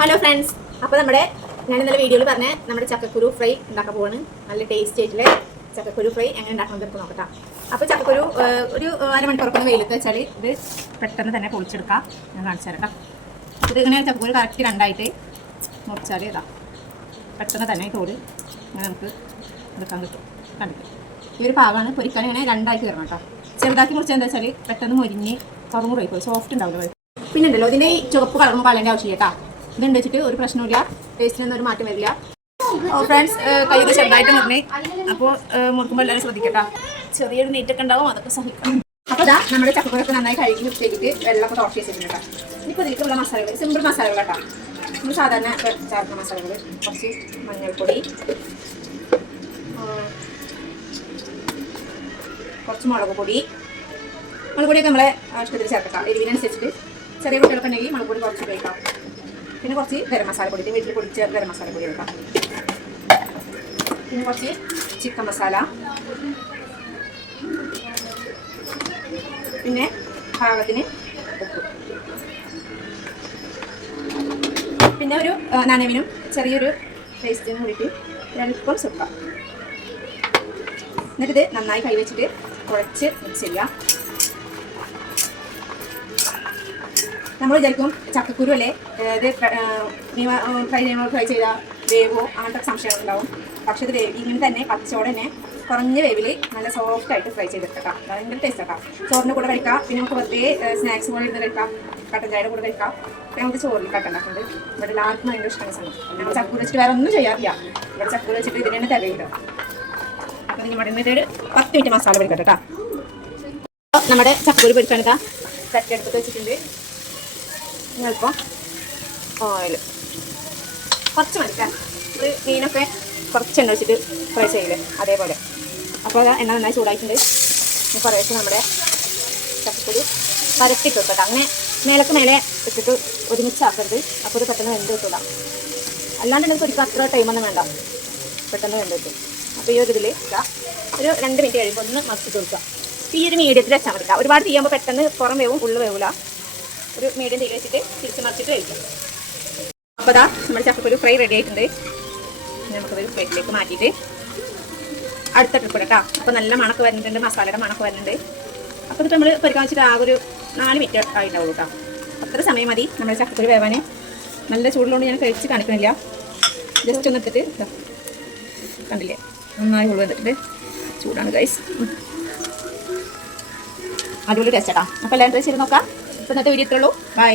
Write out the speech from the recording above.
Hello friends, അപ്പോൾ ഞാൻ ഇന്നലെ വീഡിയോയിൽ പറഞ്ഞ നമ്മുടെ ചക്കക്കുരു ഫ്രൈ ഉണ്ടാക്കാൻ പോവാണ്. നല്ല ടേസ്റ്റ് ആയിട്ടുള്ള ചക്കക്കുരു ഫ്രൈ എങ്ങനെ ഉണ്ടാക്കുന്നത് എടുത്ത് നോക്കട്ടാം. അപ്പോൾ ചക്കക്കുരു ഒരു അരമണിക്കൂറൊക്കെ വെയിലത്ത് വെച്ചാൽ ഇത് പെട്ടെന്ന് തന്നെ പൊളിച്ചെടുക്കാം. ഞാൻ കാണിച്ചു തരാം. ഇത് ഇങ്ങനെ ചക്കക്കുരു കറക്റ്റ് രണ്ടായിട്ട് മുറിച്ചാൽ ഇതാ പെട്ടെന്ന് തന്നെ തോട് ഇങ്ങനെ നമുക്ക് എടുക്കാൻ കിട്ടും. കണ്ടിട്ട് ഈ ഒരു പാകമാണ്. പൊരിക്കാൻ ഇങ്ങനെ രണ്ടായിട്ട് കയറണം കേട്ടോ. ചെറുതാക്കി മുറിച്ചാൽ എന്താ വെച്ചാൽ പെട്ടെന്ന് മൊരിഞ്ഞ് തുറന്നു പോയി സോഫ്റ്റ് ഉണ്ടാവില്ല. പിന്നെ ഉണ്ടല്ലോ ഇതിൻ്റെ ഈ ചുവപ്പ് കളർന്ന് കളയേണ്ട ആവശ്യമില്ല കേട്ടോ. ഇതുണ്ട് വെച്ചിട്ട് ഒരു പ്രശ്നമില്ല, ടേസ്റ്റിനൊന്നും ഒരു മാറ്റം വരില്ല. ഫ്രണ്ട്സ്, കയ്യിൽ ചെറുതായിട്ട് മുറിഞ്ഞ് അപ്പോൾ മുറുക്കുമ്പോൾ എല്ലാവരും ശ്രദ്ധിക്കട്ടോ. ചെറിയൊരു നീറ്റൊക്കെ ഉണ്ടാവും, അതൊക്കെ സഹിക്കണം. അപ്പോൾ ഇതാ നമ്മുടെ ചക്കക്കുരൊക്കെ നന്നായി കഴുകി ചെയ്തിട്ട് വെള്ളമൊക്കെ തുടച്ച് വെച്ചിട്ടുണ്ട് കേട്ടോ. ഇപ്പോൾ ഇതിലേക്കുള്ള മസാലകൾ സിമ്പിൾ മസാലകൾ കേട്ടോ. നമ്മൾ സാധാരണ ചേർക്കുന്ന മസാലകൾ കുറച്ച് മഞ്ഞൾപ്പൊടി, കുറച്ച് മുളക് പൊടിയൊക്കെ നമ്മളെ ഇഷ്ടത്തിൽ ചേർക്കാം. എരിവിനനുസരിച്ചിട്ട് ചെറിയ കുട്ടികളൊക്കെ ഉണ്ടെങ്കിൽ മുളക് പൊടി കുറച്ച് ഉപയോഗിക്കാം. പിന്നെ കുറച്ച് ഗരം മസാല പൊടി, വീട്ടിൽ പൊടിച്ച് ഗരം മസാല പൊടി എടുക്കാം. പിന്നെ കുറച്ച് ചിക്കൻ മസാല, പിന്നെ പാകത്തിന് ഉപ്പ്, പിന്നെ ഒരു നനവിനും ചെറിയൊരു ടേസ്റ്റിനും കൂടിയിട്ട് രണ്ടും സുക്ക. എന്നിട്ടിത് നന്നായി കൈവച്ചിട്ട് കുഴച്ച് മിക്സ് ചെയ്യാം. നമ്മൾ വിചാരിക്കും ചക്കക്കുരു അല്ലേ ഇത് ഫ്രൈ ചെയ്താൽ വേവോ അങ്ങനത്തെ സംശയങ്ങളുണ്ടാവും. പക്ഷെ ഇത് ഇങ്ങനെ തന്നെ പച്ചയോടെ തന്നെ കുറഞ്ഞ വേവിൽ നല്ല സോഫ്റ്റായിട്ട് ഫ്രൈ ചെയ്തെടുക്കാം. ഭയങ്കര ടേസ്റ്റ് ആക്കാം. ചോറിൻ്റെ കൂടെ കഴിക്കാം. പിന്നെ നമുക്ക് വെറുതെ സ്നാക്സ് പോലെ ഇരുന്ന് കഴിക്കാം. കട്ടൻ ചായയുടെ കൂടെ കഴിക്കാം. പിന്നെ നമുക്ക് ചോറിൽ കട്ടുണ്ടാക്കുന്നുണ്ട്. ഇവിടെ എല്ലാവർക്കും ഭയങ്കര ഇഷ്ടമാണ് സാധനം. നമ്മൾ ചക്കൂര വെച്ചിട്ട് വേറെ ഒന്നും ചെയ്യാറില്ല. ഇവിടെ ചക്കൂര വെച്ചിട്ട് ഇതിനെ തികയില്ല. അപ്പോൾ നിങ്ങൾ ഇവിടെ നിന്ന് ഒരു 10 മിനിറ്റ് മസാല പൊരിക്കട്ടെ കേട്ടോ. നമ്മുടെ ചക്കൂര് പൊരിക്കാനിതാ ചട്ടി എടുത്തിട്ട് വെച്ചിട്ടുണ്ട്. നിങ്ങളിപ്പോൾ ഓയിൽ കുറച്ച് മതിക്കാം. ഇത് മീനൊക്കെ കുറച്ച് എണ്ണ വെച്ചിട്ട് ഫ്രൈ ചെയ്യില്ലേ അതേപോലെ. അപ്പോൾ എണ്ണ നന്നായി ചൂടായിട്ടുണ്ട്. കുറേശ്ശെ നമ്മുടെ ചക്കക്കുരു പരത്തിട്ട് വെക്കട്ടെ. അങ്ങനെ മേലെ ഇട്ടിട്ട് ഒരുമിച്ചാക്കരുത്. അപ്പോൾ ഇത് പെട്ടെന്ന് വെന്ത് കിട്ടില്ല. അല്ലാണ്ട് നിങ്ങൾക്ക് ഒരിക്കലും അത്ര ടൈമൊന്നും വേണ്ട, പെട്ടെന്ന് വെന്ത് കിട്ടും. അപ്പോൾ ഈ ഒരു ഇതിൽ ഒരു 2 മിനിറ്റ് കഴിയുമ്പോൾ ഒന്ന് മറിച്ചിട്ട് കൊടുക്കുക. ഈ ഒരു മീഡിയത്തിൽ വെച്ചാൽ മതി. ഒരുപാട് തീയുമ്പോൾ പെട്ടെന്ന് പുറം വേവും ഉള്ളു വേവില്ല. ഒരു മീഡിയം തീയിൽ വെച്ചിട്ട് തിരിച്ച് മറിച്ചിട്ട് കഴിക്കാം. അപ്പോൾ ഇതാ നമ്മുടെ ചക്കക്കുരു ഫ്രൈ റെഡി ആയിട്ടുണ്ട്. നമുക്കൊരു പ്ലേറ്റിലേക്ക് മാറ്റിയിട്ട് അടുത്ത ട്രിപ്പ് കേട്ടോ. അപ്പോൾ നല്ല മണക്ക് വരുന്നുണ്ട്, മസാലയുടെ മണക്ക് വരുന്നുണ്ട്. അപ്പോൾ ഇത് നമ്മൾ പൊരിക്കാൻ വെച്ചിട്ട് ആകെ ഒരു 4 മിനിറ്റ് ആയിട്ടുണ്ടാവും കേട്ടോ. അത്ര സമയം മതി നമ്മുടെ ചക്കക്കുരു വേവാൻ. നല്ല ചൂടിലുകൊണ്ട് ഞാൻ കഴിച്ച് കാണിക്കുന്നില്ല. ജസ്റ്റ് ഒന്ന് എടുത്തിട്ട് കണ്ടില്ലേ നന്നായി ഉള്ളു വന്നിട്ടുണ്ട്. ചൂടാണ് ഗൈസ്, അടിപൊളി ടേസ്റ്റ് കേട്ടോ. അപ്പോൾ എല്ലാവരും ട്രൈ ചെയ്ത് നോക്കാം. അപ്പോൾ ഇന്നത്തെ വീഡിയോ ഇത്രയുള്ളൂ. ബൈ.